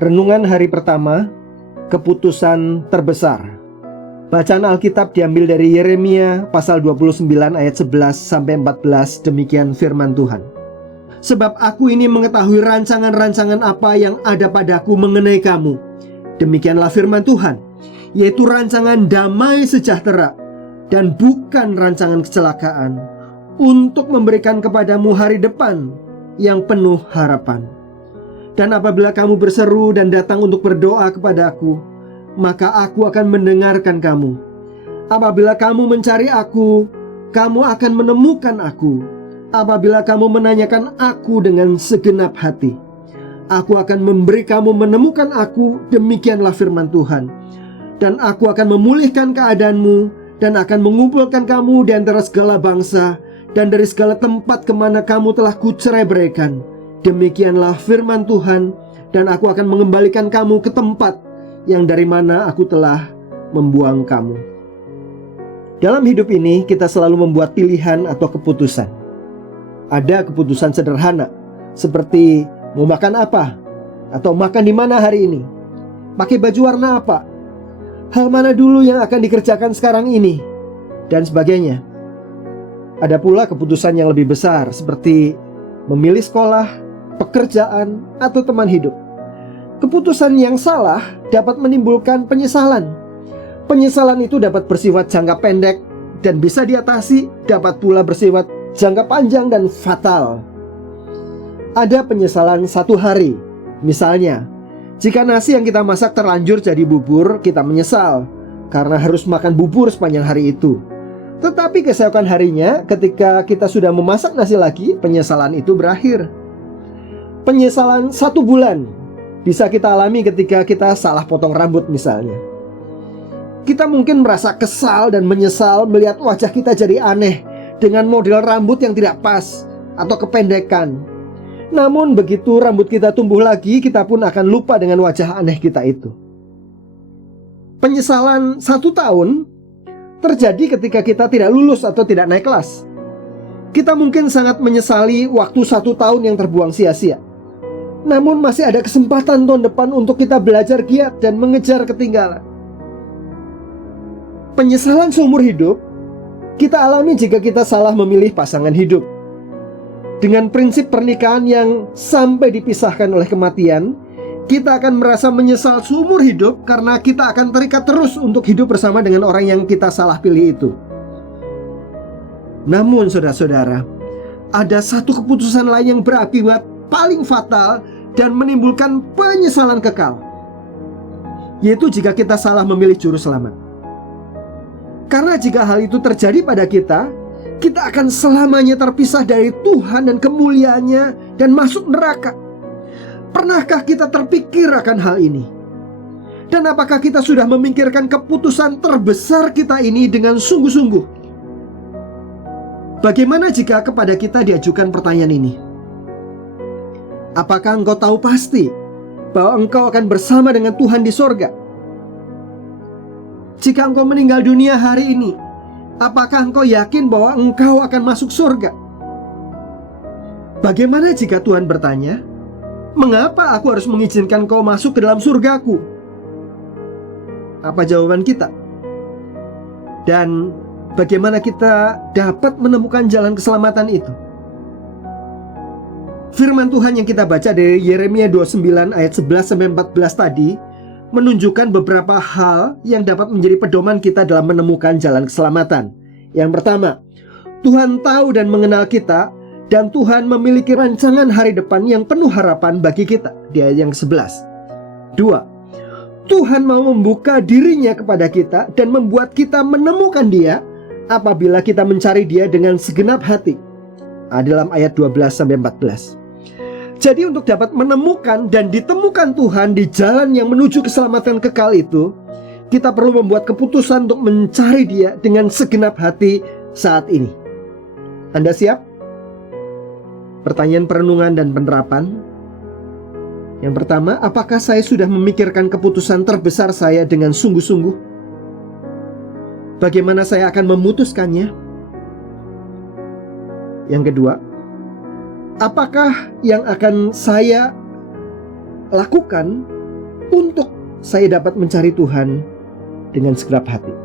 Renungan hari pertama, keputusan terbesar. Bacaan Alkitab diambil dari Yeremia pasal 29 ayat 11 sampai 14. Demikian firman Tuhan. Sebab aku ini mengetahui rancangan-rancangan apa yang ada padaku mengenai kamu. Demikianlah firman Tuhan, yaitu rancangan damai sejahtera dan bukan rancangan kecelakaan, untuk memberikan kepadamu hari depan yang penuh harapan. Dan apabila kamu berseru dan datang untuk berdoa kepadaku, maka aku akan mendengarkan kamu. Apabila kamu mencari aku, kamu akan menemukan aku. Apabila kamu menanyakan aku dengan segenap hati, aku akan memberi kamu menemukan aku. Demikianlah firman Tuhan. Dan aku akan memulihkan keadaanmu dan akan mengumpulkan kamu di antara segala bangsa dan dari segala tempat kemana kamu telah kucerai-beraikan. Demikianlah firman Tuhan, dan aku akan mengembalikan kamu ke tempat yang dari mana aku telah membuang kamu. Dalam hidup ini kita selalu membuat pilihan atau keputusan. Ada keputusan sederhana, seperti mau makan apa, atau makan di mana hari ini, pakai baju warna apa, hal mana dulu yang akan dikerjakan sekarang ini, dan sebagainya. Ada pula keputusan yang lebih besar, seperti memilih sekolah, pekerjaan, atau teman hidup. Keputusan yang salah dapat menimbulkan penyesalan. Penyesalan itu dapat bersifat jangka pendek dan bisa diatasi, dapat pula bersifat jangka panjang dan fatal. Ada penyesalan satu hari. Misalnya, jika nasi yang kita masak terlanjur jadi bubur, kita menyesal karena harus makan bubur sepanjang hari itu. Tetapi keesokan harinya, ketika kita sudah memasak nasi lagi, penyesalan itu berakhir. Penyesalan 1 bulan bisa kita alami ketika kita salah potong rambut misalnya. Kita mungkin merasa kesal dan menyesal melihat wajah kita jadi aneh dengan model rambut yang tidak pas atau kependekan. Namun begitu rambut kita tumbuh lagi, kita pun akan lupa dengan wajah aneh kita itu. Penyesalan 1 tahun terjadi ketika kita tidak lulus atau tidak naik kelas. Kita mungkin sangat menyesali waktu 1 tahun yang terbuang sia-sia. Namun masih ada kesempatan tahun depan untuk kita belajar giat dan mengejar ketinggalan. Penyesalan seumur hidup kita alami jika kita salah memilih pasangan hidup. Dengan prinsip pernikahan yang sampai dipisahkan oleh kematian, kita akan merasa menyesal seumur hidup karena kita akan terikat terus untuk hidup bersama dengan orang yang kita salah pilih itu. Namun saudara-saudara, ada satu keputusan lain yang berakibat paling fatal dan menimbulkan penyesalan kekal, yaitu jika kita salah memilih juru selamat. Karena jika hal itu terjadi pada kita, kita akan selamanya terpisah dari Tuhan dan kemuliaannya dan masuk neraka. Pernahkah kita terpikir akan hal ini? Dan apakah kita sudah memikirkan keputusan terbesar kita ini dengan sungguh-sungguh? Bagaimana jika kepada kita diajukan pertanyaan ini? Apakah engkau tahu pasti bahwa engkau akan bersama dengan Tuhan di sorga? Jika engkau meninggal dunia hari ini, apakah engkau yakin bahwa engkau akan masuk sorga? Bagaimana jika Tuhan bertanya, mengapa aku harus mengizinkan kau masuk ke dalam surgaku? Apa jawaban kita? Dan bagaimana kita dapat menemukan jalan keselamatan itu? Firman Tuhan yang kita baca dari Yeremia 29 ayat 11-14 tadi menunjukkan beberapa hal yang dapat menjadi pedoman kita dalam menemukan jalan keselamatan. Yang pertama, Tuhan tahu dan mengenal kita, dan Tuhan memiliki rancangan hari depan yang penuh harapan bagi kita. Di ayat yang ke-11. 2. Tuhan mau membuka dirinya kepada kita dan membuat kita menemukan Dia apabila kita mencari Dia dengan segenap hati. Dalam ayat 12-14. Jadi untuk dapat menemukan dan ditemukan Tuhan di jalan yang menuju keselamatan kekal itu, kita perlu membuat keputusan untuk mencari Dia dengan segenap hati saat ini. Anda siap? Pertanyaan perenungan dan penerapan. Yang pertama, apakah saya sudah memikirkan keputusan terbesar saya dengan sungguh-sungguh? Bagaimana saya akan memutuskannya? Yang kedua, apakah yang akan saya lakukan untuk saya dapat mencari Tuhan dengan segenap hati.